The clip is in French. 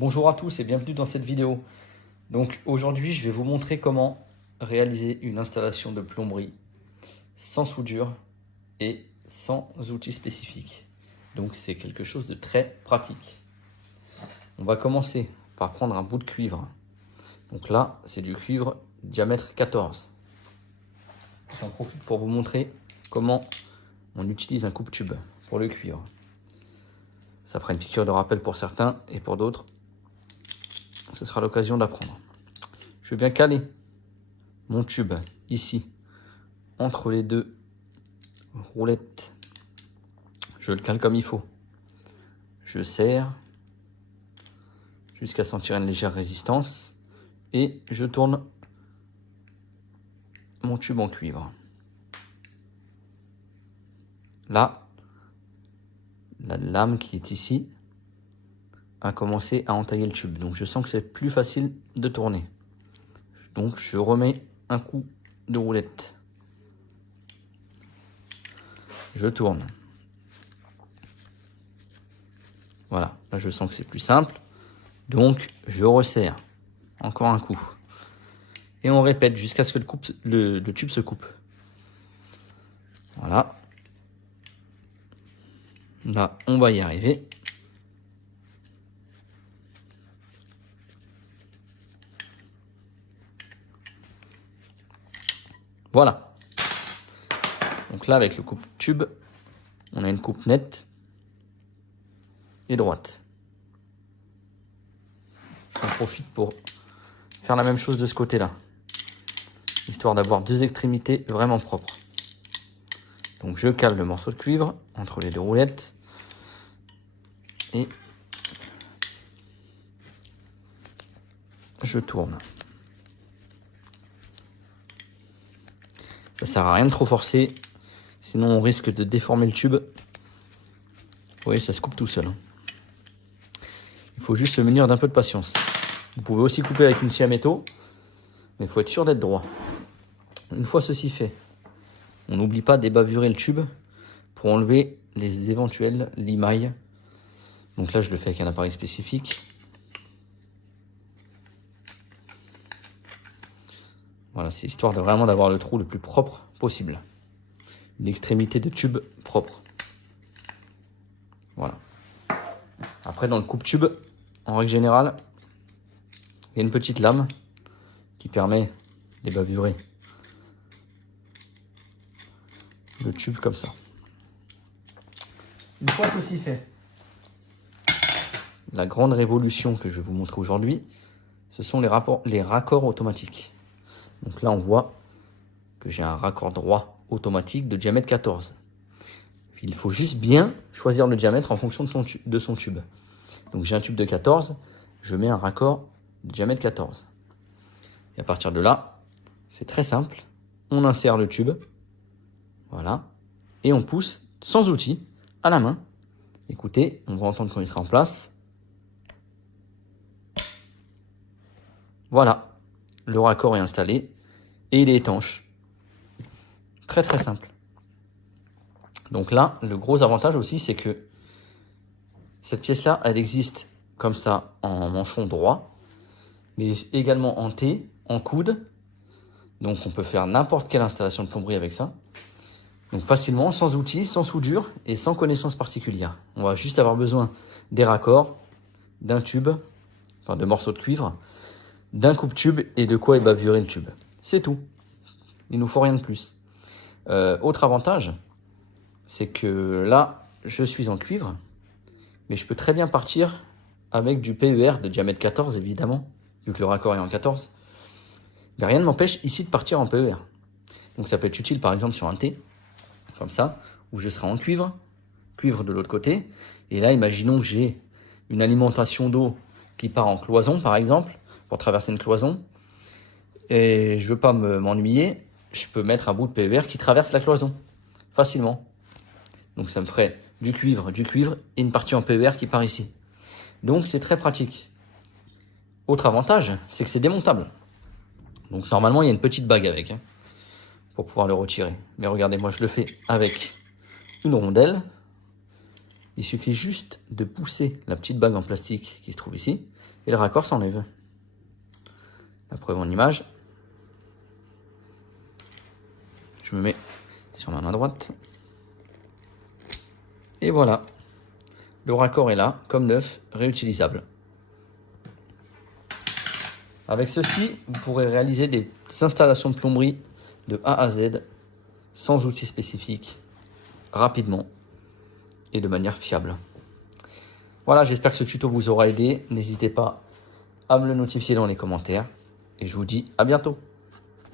Bonjour à tous et bienvenue dans cette vidéo. Donc aujourd'hui je vais vous montrer comment réaliser une installation de plomberie sans soudure et sans outils spécifiques. Donc c'est quelque chose de très pratique. On va commencer par prendre un bout de cuivre. Donc là c'est du cuivre diamètre 14. J'en profite pour vous montrer comment on utilise un coupe-tube pour le cuivre. Ça fera une piqûre de rappel pour certains et pour d'autres ce sera l'occasion d'apprendre. Je viens caler mon tube ici entre les deux roulettes. Je le cale comme il faut. Je serre jusqu'à sentir une légère résistance et je tourne mon tube en cuivre. Là, la lame qui est ici a commencé à entailler le tube. Donc je sens que c'est plus facile de tourner. Donc je remets un coup de roulette. Je tourne. Voilà, là je sens que c'est plus simple. Donc je resserre. Encore un coup. Et on répète jusqu'à ce que le tube se coupe. Voilà. Là, on va y arriver. Voilà. Donc là, avec le coupe-tube, on a une coupe nette et droite. J'en profite pour faire la même chose de ce côté-là, histoire d'avoir deux extrémités vraiment propres. Donc je cale le morceau de cuivre entre les deux roulettes et je tourne. Ça sert à rien de trop forcer, sinon on risque de déformer le tube. Vous voyez, ça se coupe tout seul. Il faut juste se munir d'un peu de patience. Vous pouvez aussi couper avec une scie à métaux, mais il faut être sûr d'être droit. Une fois ceci fait, on n'oublie pas d'ébavurer le tube pour enlever les éventuelles limailles. Donc là, je le fais avec un appareil spécifique. Voilà, c'est histoire de vraiment d'avoir le trou le plus propre possible. Une extrémité de tube propre. Voilà. Après, dans le coupe-tube, en règle générale, il y a une petite lame qui permet d'ébavurer le tube comme ça. Une fois ceci fait, la grande révolution que je vais vous montrer aujourd'hui, ce sont les raccords automatiques. Donc là, on voit que j'ai un raccord droit automatique de diamètre 14. Il faut juste bien choisir le diamètre en fonction de son tube. Donc j'ai un tube de 14, je mets un raccord de diamètre 14. Et à partir de là, c'est très simple. On insère le tube, voilà, et on pousse sans outil, à la main. Écoutez, on va entendre quand il sera en place. Voilà, le raccord est installé et il est étanche. Très très simple. Donc là, le gros avantage aussi, c'est que cette pièce-là, elle existe comme ça en manchon droit, mais également en T, en coude. Donc on peut faire n'importe quelle installation de plomberie avec ça. Donc facilement, sans outils, sans soudure et sans connaissance particulière. On va juste avoir besoin des raccords, d'un tube, enfin de morceaux de cuivre, d'un coupe-tube et de quoi ébavurer le tube. C'est tout. Il nous faut rien de plus. Autre avantage, c'est que là, je suis en cuivre, mais je peux très bien partir avec du PER de diamètre 14, évidemment, vu que le raccord est en 14. Mais rien ne m'empêche ici de partir en PER. Donc ça peut être utile par exemple sur un T, comme ça, où je serai en cuivre, cuivre de l'autre côté. Et là, imaginons que j'ai une alimentation d'eau qui part en cloison, par exemple, pour traverser une cloison. Et je veux pas m'ennuyer, je peux mettre un bout de PER qui traverse la cloison, facilement. Donc ça me ferait du cuivre et une partie en PER qui part ici. Donc c'est très pratique. Autre avantage, c'est que c'est démontable. Donc normalement, il y a une petite bague avec, pour pouvoir le retirer. Mais regardez, moi je le fais avec une rondelle. Il suffit juste de pousser la petite bague en plastique qui se trouve ici et le raccord s'enlève. La preuve en image. Je me mets sur ma main droite. Et voilà. Le raccord est là, comme neuf, réutilisable. Avec ceci, vous pourrez réaliser des installations de plomberie de A à Z, sans outils spécifiques, rapidement et de manière fiable. Voilà, j'espère que ce tuto vous aura aidé. N'hésitez pas à me le notifier dans les commentaires. Et je vous dis à bientôt.